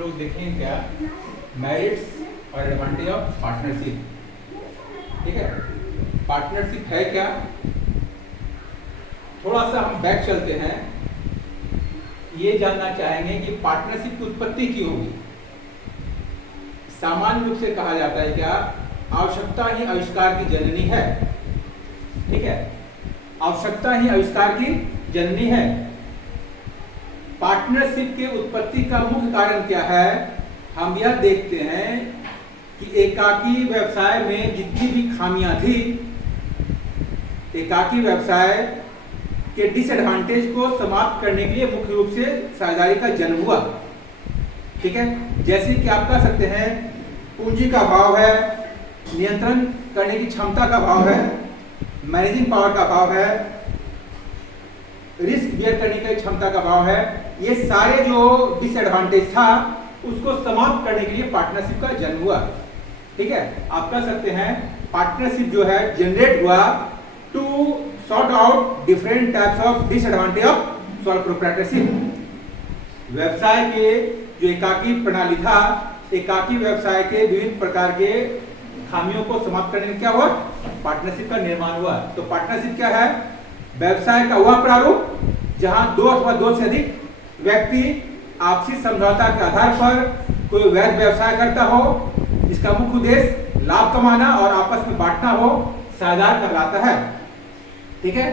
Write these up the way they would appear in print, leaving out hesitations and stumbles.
लोग देखेंगे क्या, मेरिट्स और एडवांटेज ऑफ पार्टनरशिप। ठीक है, पार्टनरशिप है क्या, थोड़ा सा हम बैक चलते हैं, ये जानना चाहेंगे कि पार्टनरशिप की उत्पत्ति क्यों होगी। सामान्य रूप से कहा जाता है क्या, आवश्यकता ही आविष्कार की जननी है। ठीक है, आवश्यकता ही आविष्कार की जननी है। पार्टनरशिप के उत्पत्ति का मुख्य कारण क्या है, हम यह देखते हैं कि एकाकी व्यवसाय में जितनी भी खामियां थी, एकाकी व्यवसाय के डिसएडवांटेज को समाप्त करने के लिए मुख्य रूप से साझेदारी का जन्म हुआ। ठीक है, जैसे कि आप कह सकते हैं पूंजी का अभाव है, नियंत्रण करने की क्षमता का अभाव है, मैनेजिंग पावर का अभाव है, रिस्क बियर करने की क्षमता का अभाव है। ये सारे जो डिसएडवांटेज था उसको समाप्त करने के लिए पार्टनरशिप का जन्म हुआ। ठीक है, आप कह सकते हैं पार्टनरशिप जो है जनरेट हुआ to sort out different types of disadvantage of sole proprietorship. व्यवसाय के जो एकाकी प्रणाली था, एकाकी व्यवसाय के विभिन्न प्रकार के खामियों को समाप्त करने में क्या हुआ, पार्टनरशिप का निर्माण हुआ। तो पार्टनरशिप क्या है, व्यवसाय का वह प्रारूप जहां दो अथवा दो से अधिक व्यक्ति आपसी समझौता के आधार पर कोई वैध व्यवसाय करता हो, जिसका मुख्य उद्देश्य लाभ कमाना और आपस में बांटना हो, साझेदार कहलाता है। ठीक है,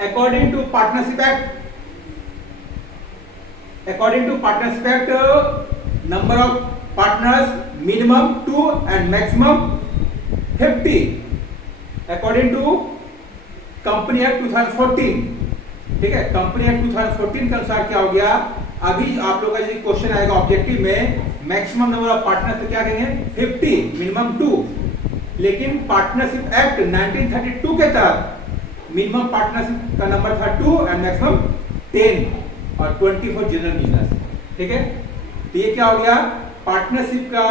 according to partnership act, number of partners minimum 2 and maximum 50 according to company act 2014। ठीक है, कंपनी एक्ट 2014 के अनुसार क्या हो गया, अभी आप लोगों का यदि क्वेश्चन आएगा ऑब्जेक्टिव में, मैक्सिमम नंबर ऑफ पार्टनर्स तो क्या कहेंगे 50, मिनिमम 2। लेकिन पार्टनरशिप एक्ट 1932 के तहत मिनिमम पार्टनरशिप का नंबर था 2 एंड मैक्सिमम 10 और 20 फॉर जनरल बिजनेस। ठीक है, तो ये क्या हो गया, पार्टनरशिप का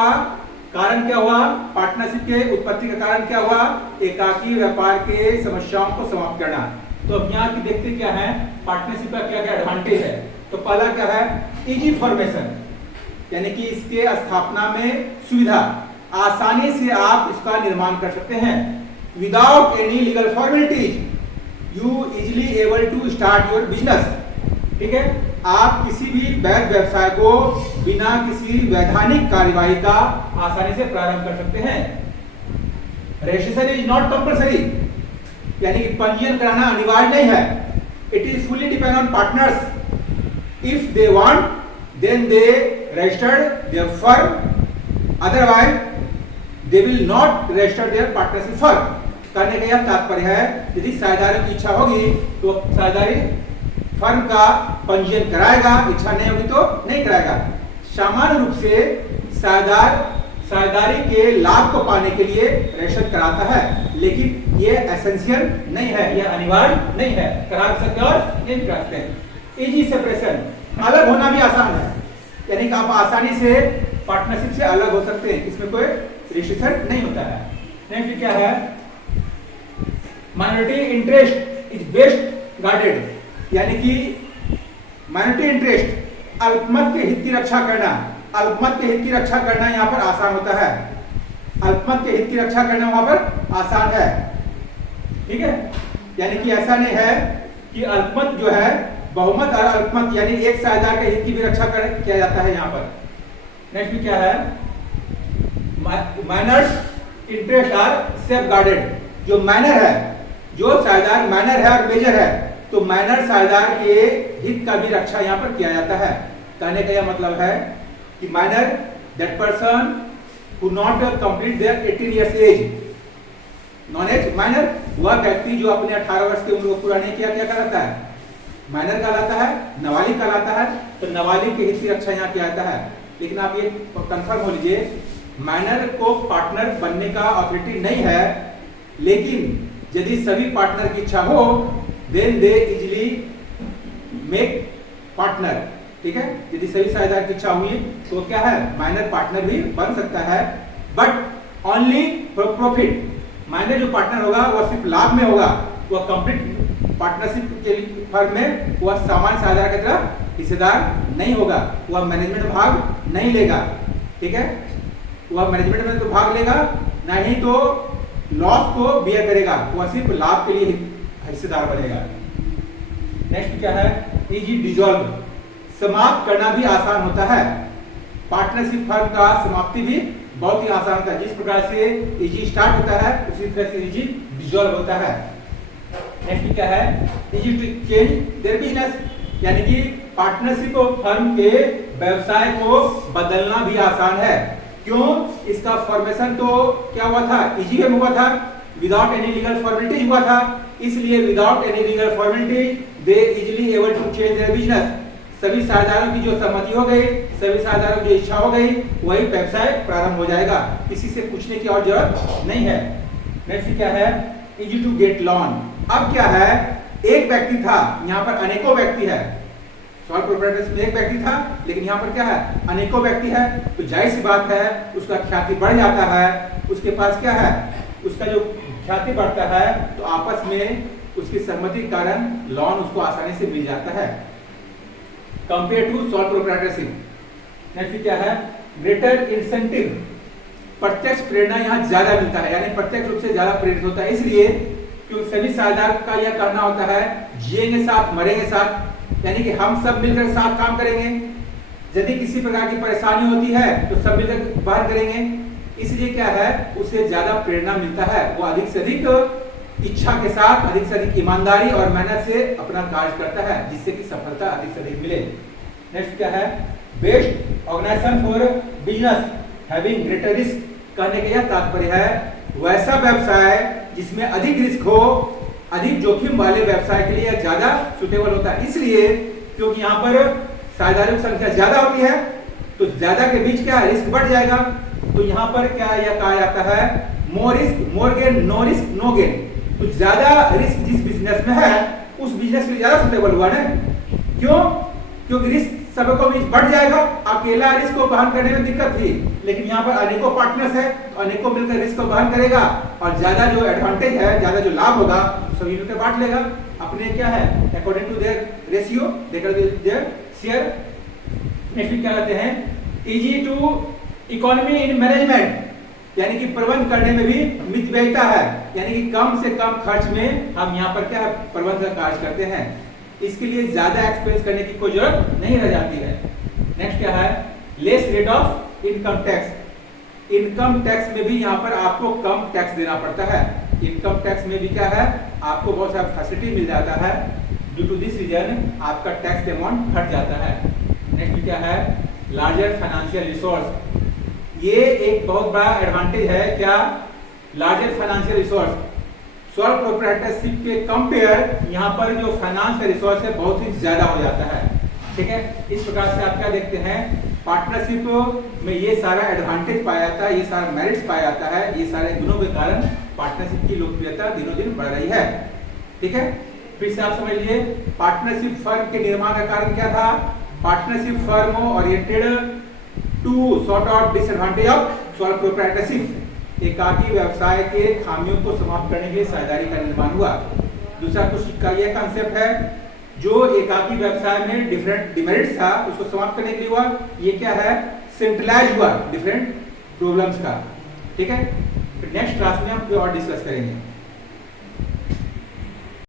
कारण क्या हुआ, पार्टनरशिप के उत्पत्ति का कारण क्या हुआ, एकाकी व्यापार के समस्याओं को समाप्त करना। तो अब यहाँ की देखते क्या है, पार्टनरशिप का क्या क्या एडवांटेज है। तो पहला क्या है, इजी फॉर्मेशन, यानी कि इसके स्थापना में सुविधा, आसानी से आप इसका निर्माण कर सकते हैं। Without any legal formalities you easily able to start your business. ठीक है, आप किसी भी वैध व्यवसाय को बिना किसी वैधानिक कार्यवाही का आसानी से प्रारंभ कर सकते हैं। रजिस्ट्रेशन इज नॉट कंपल्सरी, यानी कि पंजीयन कराना अनिवार्य नहीं है। It is fully depend on partners, if they want then they registered their firm, otherwise they will not register their partnership firm. करने का यह तात्पर्य है, यदि साझेदारी की इच्छा होगी तो साझेदारी फर्म का पंजीयन कराएगा, इच्छा नहीं होगी तो नहीं कराएगा। सामान्य रूप से साझेदारी के लाभ को पाने के लिए रजिस्टर कराता है, लेकिन ये एसेंशियल नहीं है, यह अनिवार्य नहीं है, करा सकते और नहीं करा सकते। इजी सेपरेशन, अलग होना भी आसान है, यानी कि आप आसानी से पार्टनरशिप से अलग हो सकते हैं, इसमें कोई रिस्ट्रिक्शन नहीं होता है। नेक्स्ट क्या है, minority interest is best guarded, यानी कि माइनॉरिटी इंटरेस्ट, अल्पमत के हित की रक्षा करना, अल्पमत के हित की रक्षा करना यहाँ पर आसान होता है। अल्पमत के हित की रक्षा करना वहां पर आसान है। ठीक है, यानी कि ऐसा नहीं है कि अल्पमत जो है, बहुमत और अल्पमत यानी एक साझेदार के हित की भी रक्षा किया जाता है यहाँ पर। नेक्स्ट क्या है, minors interest are safeguarded, जो माइनर है, जो साझेदार माइनर है और मेजर है, तो माइनर साझेदार के हित का भी रक्षा यहाँ पर किया जाता है। कहने का यह मतलब है कि minor, that person who not complete their 18 years age, non age minor, वह व्यक्ति जो अपने 18 वर्ष की उम्र को पूरा नहीं किया, क्या कहलाता है, माइनर कहलाता है, नाबालिग कहलाता है। तो नाबालिग के हित की रक्षा यहाँ किया जाता है। लेकिन आप ये कंफर्म हो लीजिए, माइनर को पार्टनर बनने का अथॉरिटी नहीं है, लेकिन यदि सभी पार्टनर की इच्छा हो then they easily make partner. ठीक है, यदि सभी साझेदार की इच्छा हुई तो क्या है, माइनर पार्टनर भी बन सकता है, but only for profit. Minor जो पार्टनर होगा वह सिर्फ लाभ में होगा, वह कंप्लीट पार्टनरशिप के फर्म में वह सामान्य साझेदार की तरह हिस्सेदार नहीं होगा, वह मैनेजमेंट में भाग नहीं लेगा। ठीक है, वह मैनेजमेंट में तो भाग लेगा नहीं तो लॉस को बियर करेगा, वह सिर्फ लाभ के लिए हिस्सेदार बनेगा। नेक्स्ट क्या है, इजी डिसॉल्व, समाप्त करना भी आसान होता है। पार्टनरशिप फर्म का समाप्ति भी बहुत ही आसान होता है। जिस प्रकार से इजी स्टार्ट होता है उसी तरह से इजी डिसॉल्व होता है। नेक्स्ट क्या है, easy to change their business, यानी कि पार्टनरशिप फर्म के व्यवसाय को बदलना भी आसान है। क्यों? इसका फॉर्मेशन तो क्या हुआ था, इजी वे में हुआ था, विदाउट एनी लीगल फॉर्मेलिटी हुआ था, इसलिए without any legal formality they easily able to change their business. सभी साझेदारों की जो सहमति हो गई, सभी साझेदारों की जो इच्छा हो गई, वही व्यवसाय प्रारंभ हो जाएगा, किसी से पूछने की और जरूरत नहीं है। नेक्स्ट क्या है, इजी टू गेट लोन। अब क्या है, एक व्यक्ति था, यहाँ पर अनेकों व्यक्ति है। सॉल प्रोप्राइटरशिप में एक व्यक्ति था, लेकिन यहाँ पर क्या है, अनेकों व्यक्ति है, तो जाहिर सी बात है उसका ख्याति बढ़ जाता है। उसके पास क्या है, उसका जो ख्याति बढ़ता है तो आपस में उसकी सहमति के कारण लोन उसको आसानी से मिल जाता है compare to sole proprietorship. Next क्या है, ग्रेटर इंसेंटिव, प्रत्यक्ष प्रेरणा यहाँ ज्यादा मिलता है, यानी प्रत्यक्ष रूप से ज्यादा प्रेरित होता है। इसलिए क्योंकि सभी साझेदार का यह कहना होता है जिएंगे साथ मरेंगे साथ, यानी कि हम सब मिलकर साथ काम करेंगे। यदि किसी प्रकार की परेशानी होती है तो सब मिलकर बाहर करेंगे। इसलिए क्या है, उसे ज्यादा प्रेरणा मिलता है, वो अधिक से अधिक इच्छा के साथ, अधिक से अधिक ईमानदारी और मेहनत से अपना कार्य करता है, जिससे कि सफलता अधिक से अधिक मिले। नेक्स्ट क्या है, best organisation for business having greater risk, कहने का यह तात्पर्य है वैसा व्यवसाय जिसमें अधिक रिस्क हो, अधिक जोखिम वाले व्यवसाय के लिए ज्यादा सुटेबल होता है। इसलिए क्योंकि यहाँ पर साझेदारों की संख्या ज्यादा होती है तो ज्यादा के बीच क्या रिस्क बढ़ जाएगा। तो यहाँ पर क्या यह कहा जाता है, more risk more gain, no risk no gain. तो ज्यादा रिस्क जिस बिजनेस में है उस बिजनेस के लिए ज्यादा सुटेबल हुआ ना। क्यों? क्योंकि रिस्क सबको बीच बढ़ जाएगा, अकेला रिस्क को वहन करने में दिक्कत थी, लेकिन यहाँ पर अनेकों पार्टनर्स है, अनेकों मिलकर रिस्क को वहन करेगा और ज्यादा जो एडवांटेज है, ज्यादा जो लाभ होगा सभी मिलकर बांट लेगा। अपने क्या है, according to their ratio their share. Next क्या कहते हैं, easy to economy in management, यानी कि प्रबंध करने में भी मितव्ययिता है, यानी कि कम से कम खर्च में हम यहाँ पर क्या प्रबंध का कार्य करते हैं। इसके लिए ज्यादा एक्सपेंस करने की कोई जरूरत नहीं रह जाती है। नेक्स्ट क्या है, less rate of income tax, income tax में भी यहाँ पर आपको कम टैक्स देना पड़ता है। इनकम टैक्स में भी क्या है, आपको बहुत सारा फैसिलिटी मिल जाता है, ड्यू टू दिस रीजन आपका टैक्स अमाउंट घट जाता है। नेक्स्ट क्या है, लार्जर फाइनेंशियल रिसोर्स, ये एक बहुत बड़ा एडवांटेज है। क्या, larger financial resource, sole proprietorship के कंपेयर यहाँ पर जो फाइनेंस का रिसोर्स है बहुत ही ज्यादा हो जाता है। ठीक है, इस प्रकार से आप क्या देखते हैं, पार्टनरशिप में ये सारा एडवांटेज पाया जाता है, ये सारा मेरिट्स पाया जाता है। ये सारे गुणों के कारण पार्टनरशिप की लोकप्रियता दिनों दिन बढ़ रही है। ठीक है, फिर से आप समझ लीजिए, पार्टनरशिप फर्म के निर्माण का कारण क्या था, partnership firm oriented to sort out disadvantage of sole proprietorship, एकाकी व्यवसाय के खामियों को समाप्त करने के लिए साझेदारी का निर्माण हुआ। दूसरा कुछ का यह कंसेप्ट है, जो एकाकी व्यवसाय में डिफरेंट डिमेरिट्स था उसको समाप्त करने के लिए हुआ। ये क्या है, सेंट्रलाइज हुआ डिफरेंट प्रॉब्लम्स का। ठीक है, नेक्स्ट क्लास में हम और डिस्कस करेंगे।